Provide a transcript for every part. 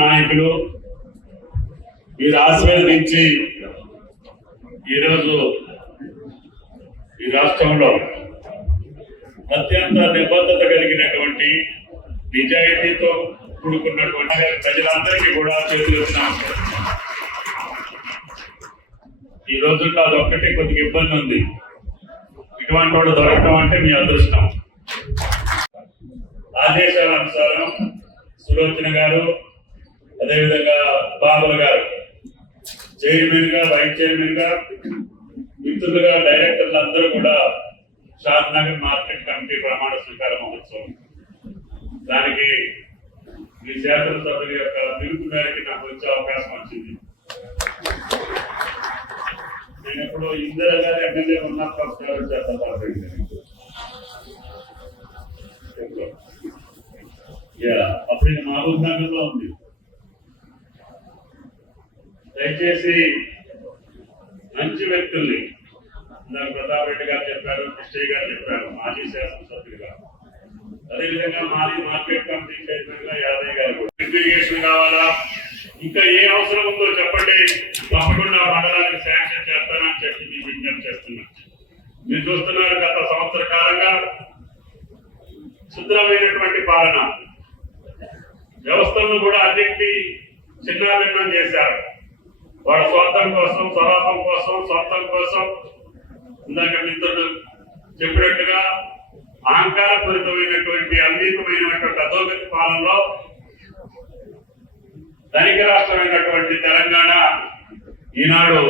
నాయకులు మీరు ఆశీర్వదించి ఈరోజు ఈ రాష్ట్రంలో అత్యంత నిబద్ధత కలిగినటువంటి నిజాయితీతో కూడుకున్నటువంటి ప్రజలందరికీ కూడా చేతులు ఈ రోజుల్లో అదొక్కటి కొద్దిగా ఇబ్బంది ఉంది. ఇటువంటి వాడు దొరకడం అంటే మీ అదృష్టం. ఆదేశాల అనుసారం సులోచన గారు, అదేవిధంగా బాబుల గారు చైర్మన్ గా, వైస్ చైర్మన్ గా, మిత్రులుగా, డైరెక్టర్లు అందరూ కూడా షాద్నగర్ మార్కెట్ కమిటీ ప్రమాణ స్వీకార మహోత్సవం. దానికి మీ శాసనసభ్యుల యొక్క పిలుపు మేరకు నాకు వచ్చే అవకాశం వచ్చింది. నేను ఎప్పుడో ఇందిరా గారు ఎమ్మెల్యే ఉన్నప్పుడు ఒకసారి చేస్తాను. అప్పుడు ఇది మహబూబ్ నగర్ లో ఉంది. దయచేసి మంచి వ్యక్తుల్ని ప్రతాప్ రెడ్డి గారు చెప్పారు, కృష్ణయ్య గారు చెప్పారు, మాజీ శాసనసభ్యులుగా, అదేవిధంగా మాజీ మార్కెట్ కమిటీ చైర్మన్ గా యాదయ్య గారు. ఇరిగేషన్ కావాలా, ఇంకా ఏ అవసరం ఉందో చెప్పండి, తప్పకుండా మండలానికి శాంక్షన్ చేస్తానని చెప్పి మీకు విజ్ఞప్తి చేస్తున్నాను. మీరు చూస్తున్నారు గత సంవత్సర కాలంగా శుద్ధమైనటువంటి పాలన వ్యవస్థలను కూడా అన్నింటినీ చిన్నాభిన్నం చేశారు. వాళ్ళ స్వార్థం కోసం, స్వలాభం కోసం, స్వార్థం కోసం, ఇందాక మిత్రుడు చెప్పినట్టుగా అహంకారపూరితమైనటువంటి అవినీతమైనటువంటి అధోగతి పాలనలో ధనిక రాష్ట్రమైనటువంటి తెలంగాణ ఈనాడు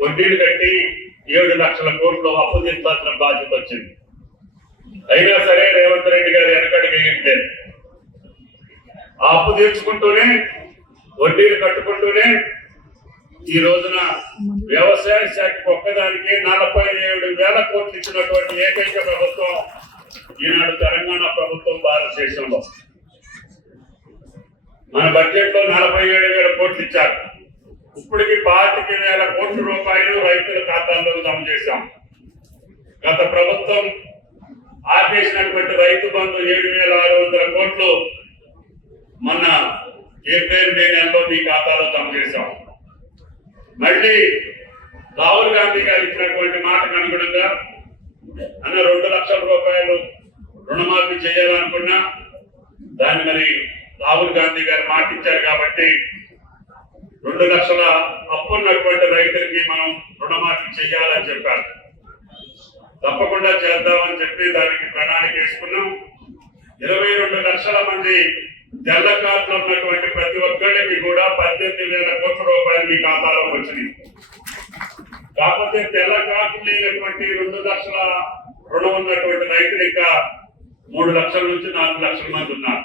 వడ్డీలు కట్టి 7 లక్షల కోట్లు అప్పు తీర్చాల్సిన బాధ్యత వచ్చింది. అయినా సరే రేవంత్ రెడ్డి గారు వెనకడుగు వేయట్లేదు. ఆ అప్పు తీర్చుకుంటూనే, వడ్డీలు కట్టుకుంటూనే ఈ రోజున వ్యవసాయ శాఖకు ఒక్కదానికి 47,000 కోట్లు ఇచ్చినటువంటి ఏకైక ప్రభుత్వం ఈనాడు తెలంగాణ ప్రభుత్వం భారతదేశంలో. మన బడ్జెట్ లో 47,000 కోట్లు ఇచ్చారు. ఇప్పటికి 25,000 కోట్ల రూపాయలు రైతుల ఖాతాల్లో జమ చేశాం. గత ప్రభుత్వం ఆపేసినటువంటి రైతు బంధు 7,600 కోట్లు మొన్న ఏప్రిల్ మే నెలలో మీ ఖాతాలో జమ చేశాం. మళ్ళీ రాహుల్ గాంధీ గారు ఇచ్చినటువంటి మాటకు అనుగుణంగా అన్న 2 లక్షల రూపాయలు రుణమాఫీ చేయాలనుకున్నా దాన్ని మరి రాహుల్ గాంధీ గారు మాట ఇచ్చారు కాబట్టి 2 లక్షల అప్పున్నటువంటి రైతులకి మనం రుణమాఫీ చేయాలని చెప్పారు. తప్పకుండా చేద్దామని చెప్పి దానికి ప్రణాళిక వేసుకున్నాం. 22 లక్షల మంది తెల్ల కార్డులు ఉన్నటువంటి ప్రతి ఒక్కరికి కూడా 18,000 కోట్ల రూపాయలు మీ ఖాతాలోకి వచ్చినాయి. కాకపోతే తెల్ల కార్డు లేనటువంటి 2 లక్షల రుణం ఉన్నటువంటి రైతులు ఇంకా 3 లక్షల నుంచి 4 లక్షల మంది ఉన్నారు.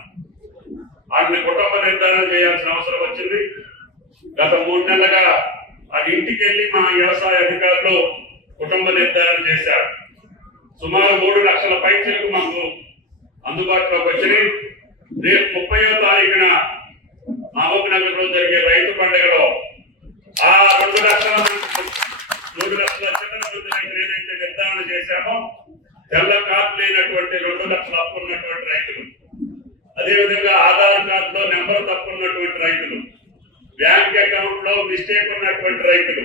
వాటిని కుటుంబ నిర్ధారణ చేయాల్సిన అవసరం వచ్చింది. గత 3 నెలలుగా అది ఇంటికి వెళ్ళి మా వ్యవసాయ అధికారులు కుటుంబ నిర్ధారణ చేశారు. సుమారు 3 లక్షల పైచలకు మాకు అందుబాటులోకి వచ్చినాయి. రేపు 30వ తారీఖున మహబూబ్ నగర్ లో జరిగే రైతు పండుగలో ఆ 2 లక్షల చిన్న రైతులు ఏదైతే నిర్ధారణ చేశామో తెల్ల కార్డు లేనటువంటి 2 లక్షల అప్పు ఉన్నటువంటి రైతులు, అదేవిధంగా ఆధార్ కార్డులో నెంబర్ తప్పున్నటువంటి రైతులు, బ్యాంక్ అకౌంట్ లో మిస్టేక్ ఉన్నటువంటి రైతులు,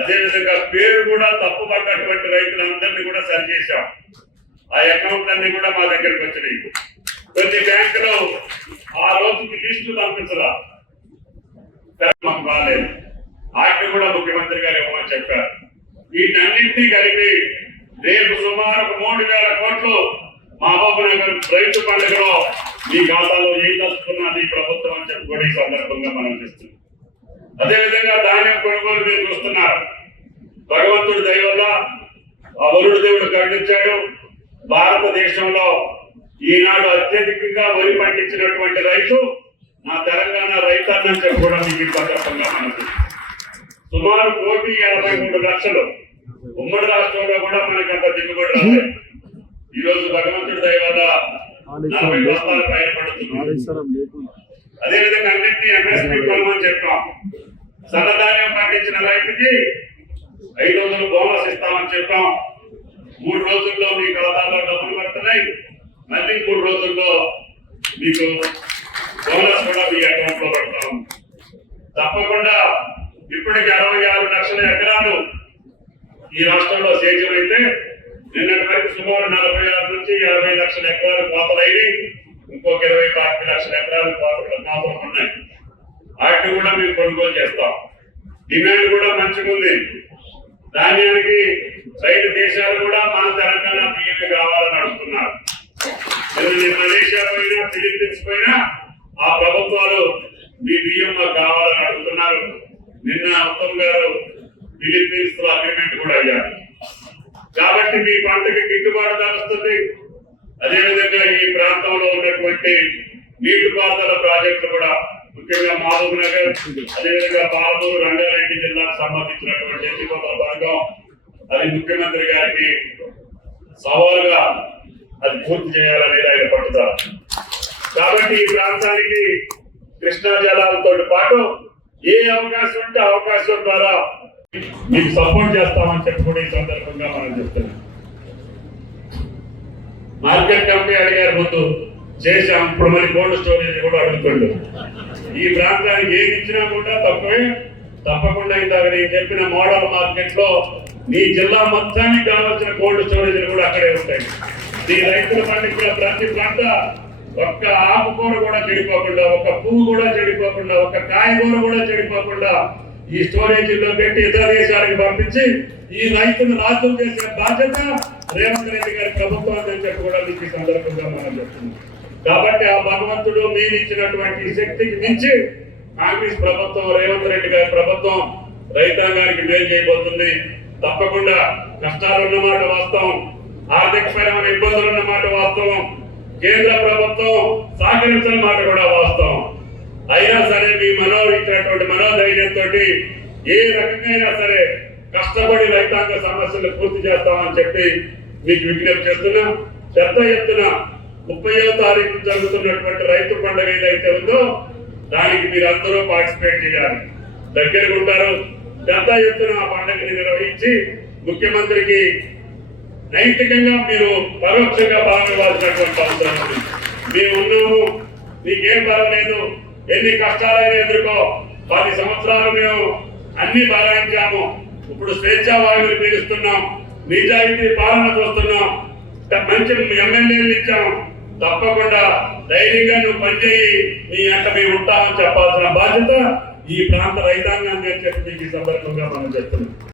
అదేవిధంగా పేరు కూడా తప్పు పడ్డటువంటి రైతులందరినీ కూడా సరి చేశాం. ఆ అకౌంట్లన్నీ కూడా మా దగ్గరికి వచ్చినాయి. కొన్ని బ్యాంకులు ఆ రోజుకి లిస్టు పంపించరా, మాకు రాలేదు. వాటిని కూడా ముఖ్యమంత్రి గారు ఇవ్వమని చెప్పారు. వీటన్నింటినీ కలిపి రేపు సుమారు 3,000 కోట్లు మహబూబ్ నగర్ రైతు పండుగలో మీ ఖాతాలో వేయదలుచుకున్నది ప్రభుత్వం అని చెప్పి కూడా ఈ సందర్భంగా మనం చేస్తున్నాం. అదేవిధంగా ధాన్యం కొనుగోలు మీరు చూస్తున్నారు. భగవంతుడి దయ వల్ల ఆ వరుడు దేవుడు కరుణించాడు. భారతదేశంలో ఈనాడు అత్యధికంగా వరి పండించినటువంటి రైతు నా తెలంగాణ రైతన్నని చెప్పి కూడా మీకు ఈ సందర్భంగా మనకు సుమారు 1,83,00,000 ఉమ్మడి రాష్ట్రంలో కూడా మనకి అంత దిగుబడి రాలేదు. ఈ రోజు భగవంతుడి దయ వల్ల 40 బస్తాలు బయటపడుతుంది. అదేవిధంగా అన్నింటినీ ఎంఎస్పీ కొనమని చెప్పాం. సన్నధాన్యం పండించిన రైతుకి 500 బోనస్ ఇస్తామని చెప్పాం. 3 రోజుల్లో మీ ఖాతాలో డబ్బులు పడుతున్నాయి. మళ్ళీ 3 రోజుల్లో మీకు బోనస్ కూడా మీ అకౌంట్ తప్పకుండా ఇప్పటికి 66 లక్షల ఎకరాలు ఈ రాష్ట్రంలో సేద్యమైతే నిన్నటి వరకు సుమారు 46 నుంచి 50 లక్షల ఎకరాలు కోతలైనవి. ఇంకొక 20-25 లక్షల ఎకరాలు కోతలు ఉన్నాయి. వాటిని కూడా మేము కొనుగోలు చేస్తాం. డిమాండ్ కూడా మంచిగా ఉంది. ధాన్యానికి రైతు దేశాలు కూడా మన తెలంగాణ బియ్యం కావాలని అడుగుతున్నారు. మలేషియా పోయినా ఫిలిప్పీన్స్ పోయినా ఆ ప్రభుత్వాలు మీ బియ్యం మాకు కావాలని అడుగుతున్నారు. నిన్న ఉత్తమ్ గారు ఫిలిప్పీన్స్ తో అగ్రిమెంట్ కూడా అయ్యారు. కాబట్టి మీ పంటకి గిట్టుబాటు ధర వస్తుంది. అదేవిధంగా ఈ ప్రాంతంలో ఉన్నటువంటి నీటిపారుదల ప్రాజెక్టులు కూడా ముఖ్యంగా మహబూబ్ నగర్, అదేవిధంగా పాలమూరు, రంగారెడ్డి జిల్లాకు సంబంధించినటువంటి ఎత్తిపోతల పథకం అది ముఖ్యమంత్రి గారికి సవాలుగా అది పూర్తి చేయాలనేది ఆయన పట్టుదల. కాబట్టి ఈ ప్రాంతానికి కృష్ణా జలాలతో పాటు ఏ అవకాశం ఉంటే అవకాశం ద్వారా మీకు సపోర్ట్ చేస్తామని చెప్పి కూడా ఈ సందర్భంగా మనం చెప్తున్నాం. మార్కెట్ కమిటీ అడిగారు, ముందు చేశాం, ఇప్పుడు మరి కోల్డ్ స్టోరేజ్ కూడా అడుగుతుండ్రు. ఈ ప్రాంతానికి ఏది ఇచ్చినా కూడా తక్కువే. తప్పకుండా ఇందాక నేను చెప్పిన మోడల్ మార్కెట్ లో మీ జిల్లా మొత్తానికి కావాల్సిన కోల్డ్ స్టోరేజ్ కూడా అక్కడే ఉంటాయి. ఈ రైతుల పండించిన ప్రతి పంట ఒక్క ఆకుకూర కూడా చెడిపోకుండా, ఒక్క పువ్వు కూడా చెడిపోకుండా, ఒక్క కాయగూర కూడా చెడిపోకుండా ఈ స్టోరేజ్ లో పెట్టి ఇతర దేశాలకు పంపించి ఈ రైతును రాజ్యం చేసే బాధ్యత రేవంత్ రెడ్డి గారి ప్రభుత్వం అని చెప్పి కూడా మీకు ఈ సందర్భంగా మనం చెప్తున్నాం. కాబట్టి ఆ భగవంతుడు మీరు ఇచ్చినటువంటి శక్తికి మించి కాంగ్రెస్ ప్రభుత్వం, రేవంత్ రెడ్డి గారి ప్రభుత్వం రైతాంగానికి మేలు చేయబోతుంది. తప్పకుండా కష్టాలున్న మాట వాస్తవం, ఆర్థికపరమైన ఇబ్బందులు ఉన్న మాట వాస్తవం, కేంద్ర ప్రభుత్వం సహకరించిన మాట కూడా వాస్తవం. అయినా సరే మీ ఇచ్చినటువంటి మనోధైర్యంతో ఏ రకంగా సరే కష్టపడి రైతాంగ సమస్యలు పూర్తి చేస్తామని చెప్పి మీకు విజ్ఞప్తి చేస్తున్నాం. పెద్ద ఎత్తున 30వ తారీఖు జరుగుతున్నటువంటి రైతు పండుగ ఏదైతే ఉందో దానికి మీరు అందరూ పార్టిసిపేట్ చేయాలి. దగ్గరకు ఉంటారు. పెద్ద ఎత్తున ఆ పండుగని నిర్వహించి ముఖ్యమంత్రికి నైతికంగా మీరు పరోక్షంగా భాగమివ్వాల్సినటువంటి అవసరం ఉంది. మేము ఉన్నాము, నీకేం పర్వాలేదు, ఎన్ని కష్టాలైనా ఎదుర్కో, 10 సంవత్సరాలు మేము అన్ని బాధించాము, ఇప్పుడు స్వేచ్ఛా వాయువులు పీలుస్తున్నాం, నిజాయితీ పాలన చూస్తున్నాం, మంచి ఎమ్మెల్యేలు ఇచ్చాం, తప్పకుండా ధైర్యంగా నువ్వు పనిచేయి, నీ అంట మేము ఉంటామని చెప్పాల్సిన బాధ్యత ఈ ప్రాంత రైతాంగాన్ని చెప్పి ఈ సందర్భంగా మనం చెప్తున్నాం.